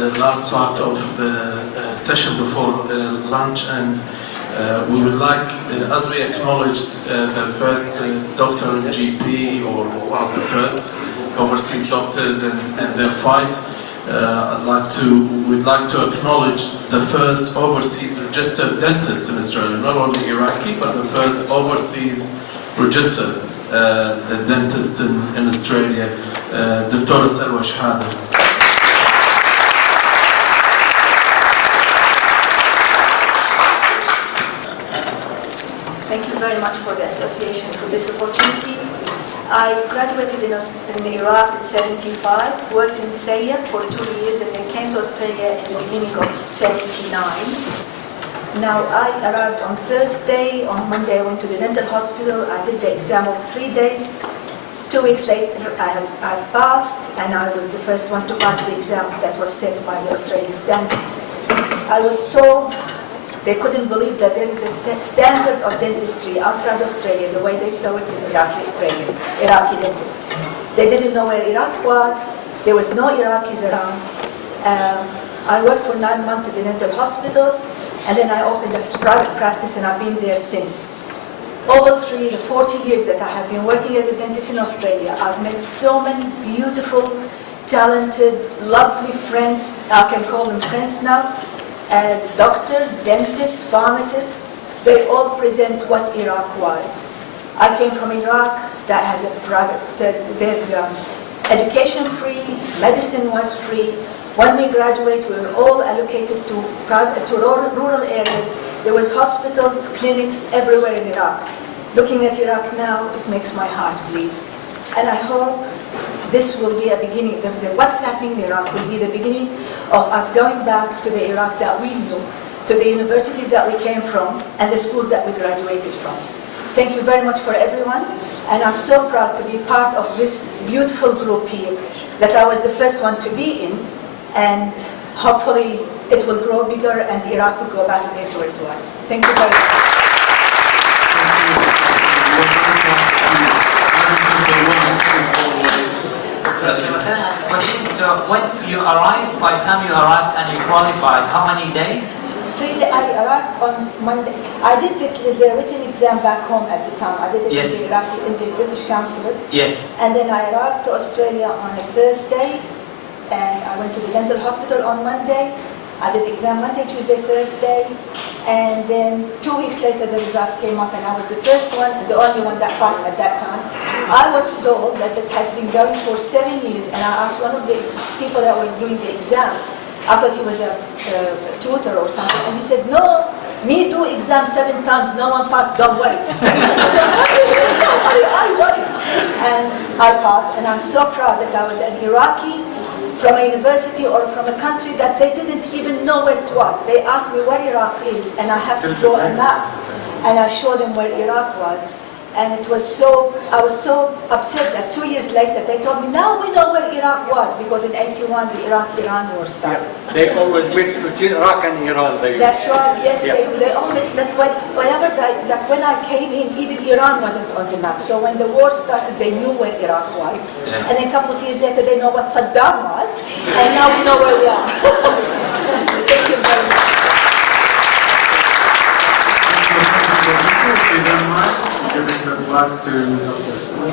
the last part of the session before lunch, and we would like, as we acknowledged the first doctor and GP, or one of the first overseas doctors and their fight, we'd like to acknowledge the first overseas registered dentist in Australia, not only Iraqi, but the first overseas registered dentist in Australia, Dr. Salwa Shehada. Thank you very much for the association for this opportunity. I graduated in Iraq at 75, worked in Sayya for 2 years, and then came to Australia in the beginning of 79. Now I arrived on Thursday. On Monday I went to the dental hospital. I did the exam of 3 days. 2 weeks later I passed, and I was the first one to pass the exam that was set by the Australian standard. I was told they couldn't believe that there is a standard of dentistry outside Australia the way they saw it in Iraqi dentists. They didn't know where Iraq was. There was no Iraqis around. I worked for 9 months at the dental hospital, and then I opened a private practice, and I've been there since. Over the 40 years that I have been working as a dentist in Australia, I've met so many beautiful, talented, lovely friends. I can call them friends now. As doctors, dentists, pharmacists, they all present what Iraq was. I came from Iraq that has a private, there's education free, medicine was free. When we graduate, we were all allocated to rural areas. There was hospitals, clinics everywhere in Iraq. Looking at Iraq now, it makes my heart bleed. And I hope this will be a beginning, what's happening in Iraq will be the beginning of us going back to the Iraq that we knew, to the universities that we came from, and the schools that we graduated from. Thank you very much for everyone, and I'm so proud to be part of this beautiful group here, that I was the first one to be in, and hopefully it will grow bigger and Iraq will go back again to us. Thank you very much. Can I ask a question? So when you arrived, by the time you arrived and you qualified, how many days? I arrived on Monday. I did the written exam back home at the time. I did it in the British Consulate. Yes. And then I arrived to Australia on a Thursday, and I went to the dental hospital on Monday. I did the exam Monday, Tuesday, Thursday, and then 2 weeks later the results came up, and I was the first one and the only one that passed at that time. I was told that it has been going for 7 years, and I asked one of the people that were doing the exam, I thought he was a tutor or something, and he said, no, me do exam 7 times, no one passed, don't worry. I worry. And I passed, and I'm so proud that I was an Iraqi from a university or from a country that they didn't even know where it was. They asked me where Iraq is, and I have to draw a map, and I showed them where Iraq was. And I was so upset that 2 years later they told me, now we know where Iraq was, because in 81 the Iraq-Iran war started. Yeah. They always went between Iraq and Iran. That's right, yes. Yeah. They always, like when I came in, even Iran wasn't on the map. So when the war started, they knew where Iraq was. Yeah. And then a couple of years later, they know what Saddam was. And now we know where we are. Thank you very much. Giving the blood to Dr. Salwa.